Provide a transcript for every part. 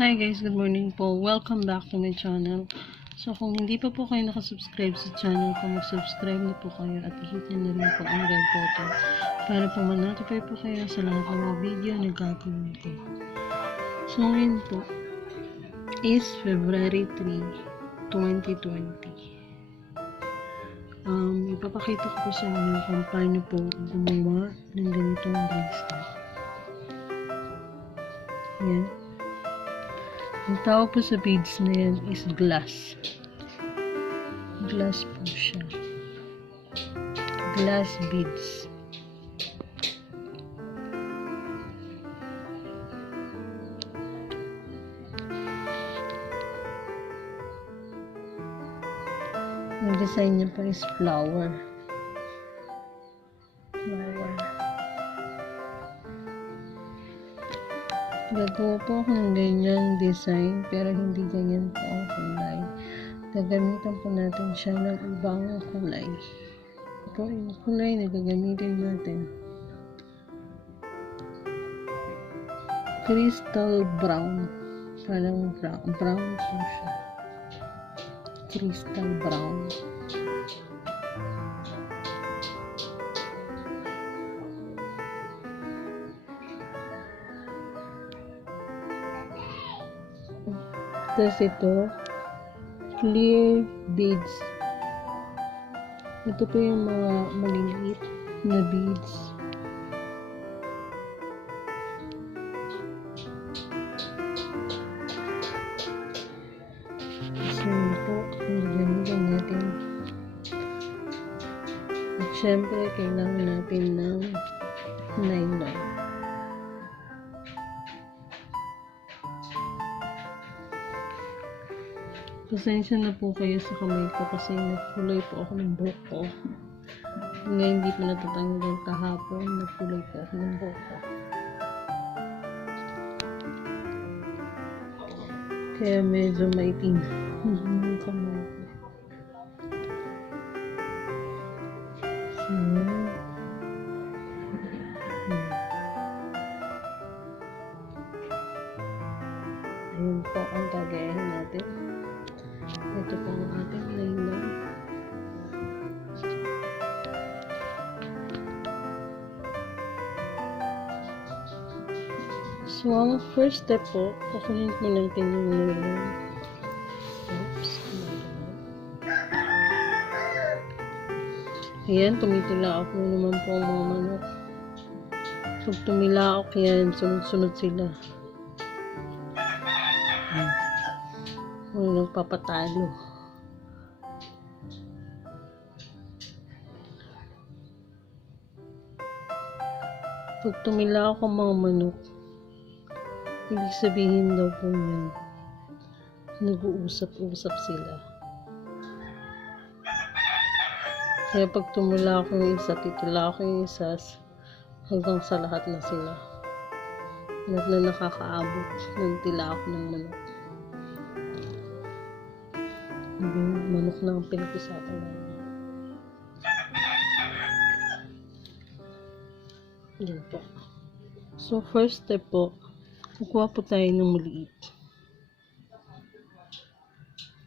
Hi guys, good morning po. Welcome back to my channel. So kung hindi pa po kayo nakasubscribe sa channel ko, mag-subscribe na po kayo at i-hit na rin po ang bell button para po ma-notify po kayo sa lahat ng mga video na gagawin ko. So ngayon po is February 3, 2020. Ipapakita ko po sa inyo kung paano po gumawa ng ganitong bracelet. Yan. Ang tawag po sa beads na yan is glass. Glass po siya. Glass beads. Ang design niya pa is flower. Gagawa po ako ng ganyang design pero hindi ganyan po ang kulay. Gagamitan po natin siya ng ibang kulay. Ito yung kulay na gagamitin natin. Crystal brown. Parang brown po siya. Crystal brown. Tapos ito, clear beads. Ito po yung mga maliliit na beads. So yun po, gagamitin natin. At syempre, kailangan natin ng nylon. Pasensya na po kayo sa kamay ko kasi nagkulay po ako ng buhok ko. Ngayon hindi pa natatanggal kahapon, nagkulay po ako ng buhok ko. Kaya medyo maitim yung kamay ko. So, ayun po ang gagayahin natin. Ito po ang ating nylon. So, ang first step po, kukunin po natin yung nylon. Oops. Ayan, tumitila ako naman po ang mga manok. Pag tumila ako yan, sunod-sunod sila. Nagpapatalo. Pag tumila ako mga manok, ibig sabihin daw po yan, nag-uusap-usap sila. Kaya pag tumula ako yung isa, titula ako yung isa, hanggang sa lahat na sila. Lahat na nakakaabot ng tila ako ng manok. Manok na ang pinag-usapan namin. Yan po. So, first step po, kukuha po tayo ng maliit.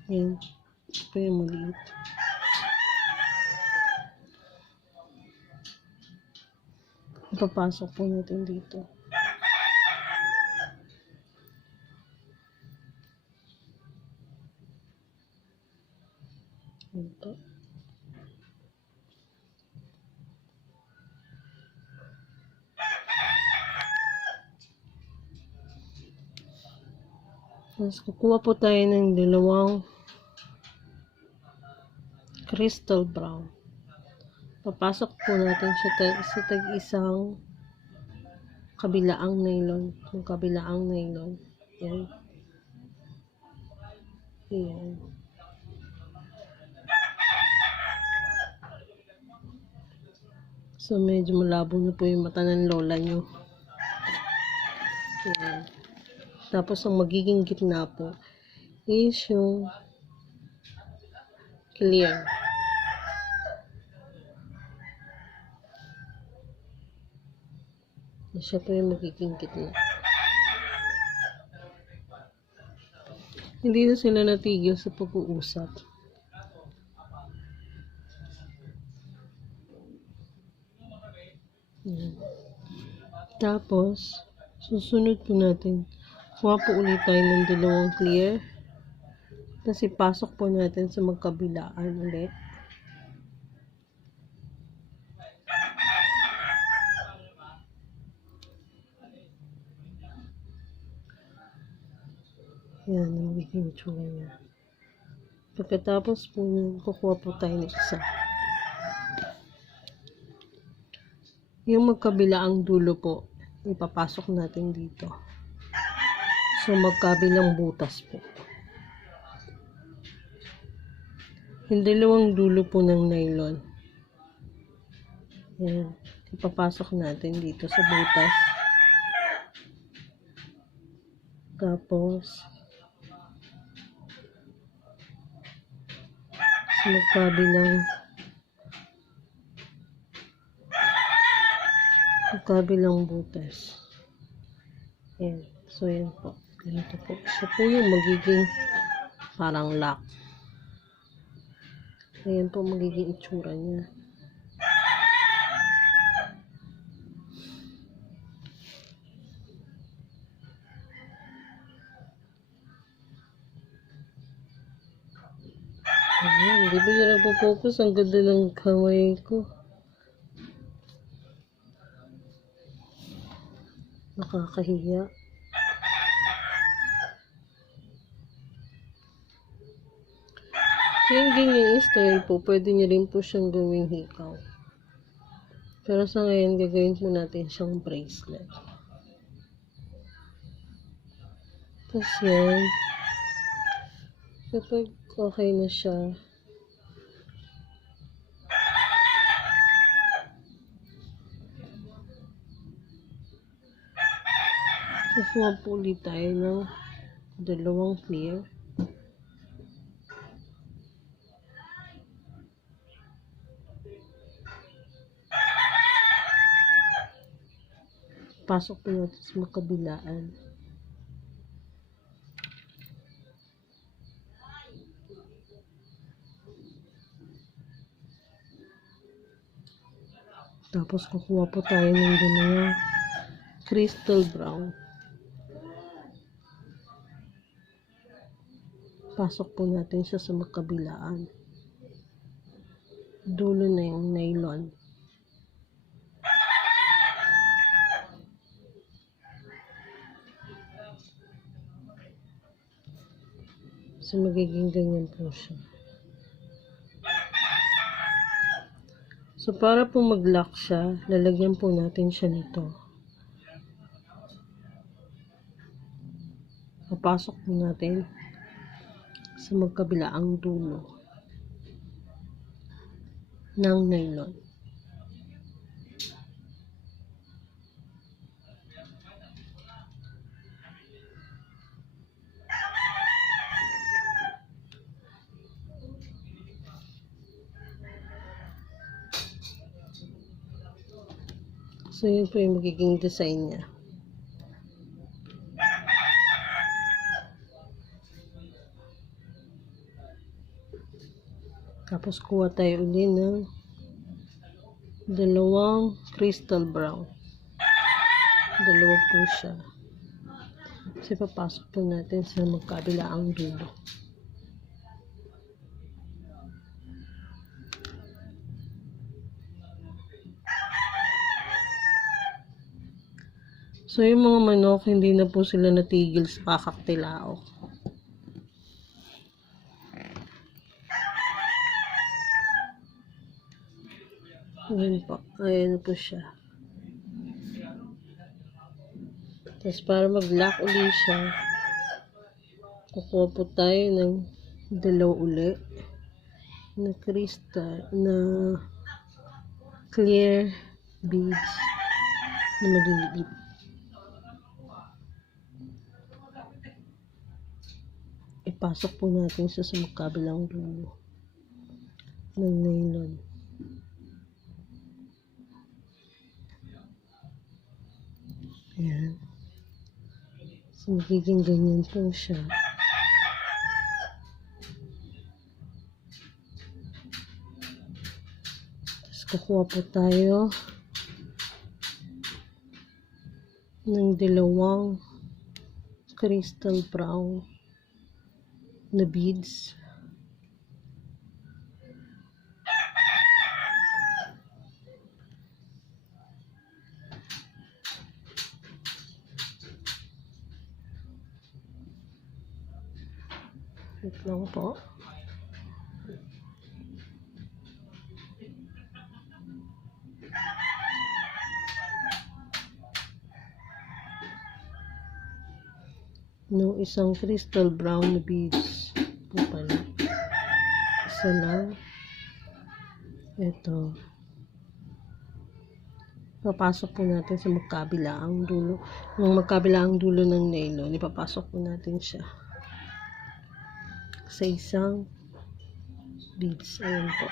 Yan. Ito po yung maliit. Ipapasok po natin dito. Yan po. Tapos, kukuha po tayo ng dalawang crystal brown. Papasok po natin siya sa tag-isang kabilaang nylon. Yung kabilaang nylon. Yan. Yan. So, medyo malabo na po yung mata ng lola nyo. Yan. Tapos, ang magiging gitna po is yung clear. Siya po yung magiging gitna. Hindi na sila natigil sa pag-uusap. Yan. Tapos, susunod po natin. Kuha po ulit tayo ng dalawang clear. Tapos ipasok po natin sa magkabilaan ulit. Yan, ang magiging itsura niya. Pagkatapos po nun, kukuha po tayo ng isa. Yung magkabilaang dulo po, ipapasok natin dito. So, magkabilang butas po. Yung dalawang dulo po ng nylon. Yan. Ipapasok natin dito sa butas. Tapos, sa magkabilang butas. Yan. So, yan po. Ganito po. Siya po yung magiging parang lock. Ayan po magiging itsura niya. Ayan, hindi ba nila nagpo-focus? Ang ganda ng kamay ko. Nakakahiya. Yung ganyan style po, pwede niyo rin po siyang gawing hikaw. Pero sa ngayon, gagawin po natin siyang bracelet. Tapos yan. Kapag okay na siya, kukuha po ulit tayo ng dalawang clear. Pasok po natin sa makabilaan. Tapos kukuha po tayo ng dalawang crystal brown. Pasok po natin siya sa magkabilaan. Dulo na yung nylon. So, magiging ganyan po siya. So, para po mag-lock siya, lalagyan po natin siya nito. Papasok po natin sa magkabilaang dulo ng nylon. So, yun po yung magiging design niya. Tapos, kuha tayo ulit ng dalawang crystal brown. Dalawa po siya. Kasi papasok po natin sa magkabilaang dulo. So, yung mga manok, hindi na po sila natigil sa kakaktilao. Ayan po. Ayan po siya. Tapos, para mag-lock ulit siya, kukuha po tayo ng dalawa ulit na crystal, na clear beads na maliliit. Ipasok po natin siya sa magkabilang dulo ng nylon. Ayan. So, magiging ganyan po siya. Kukuha po tayo ng dalawang crystal brown na beads. Wait lang po. No, isang crystal brown na beads po pala. Isa lang. Ito. Papasok po natin sa magkabilaang dulo. Yung magkabilaang dulo ng nylon, ipapasok po natin siya sa isang beads. Ayan po.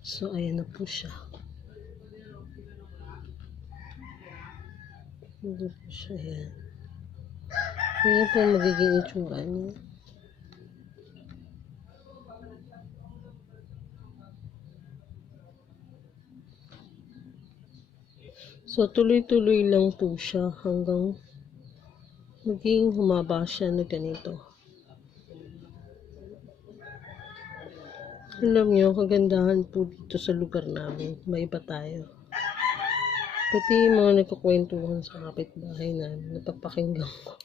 So, ayan na po siya. Hindi po siya yan. Ayan po magiging itsura niya. So, tuloy-tuloy lang po siya hanggang maging humaba siya na ganito. Alam nyo, kagandahan po dito sa lugar namin. May iba tayo. Pati yung mga nagkukwentuhan sa kapitbahay namin, napapakinggan ko.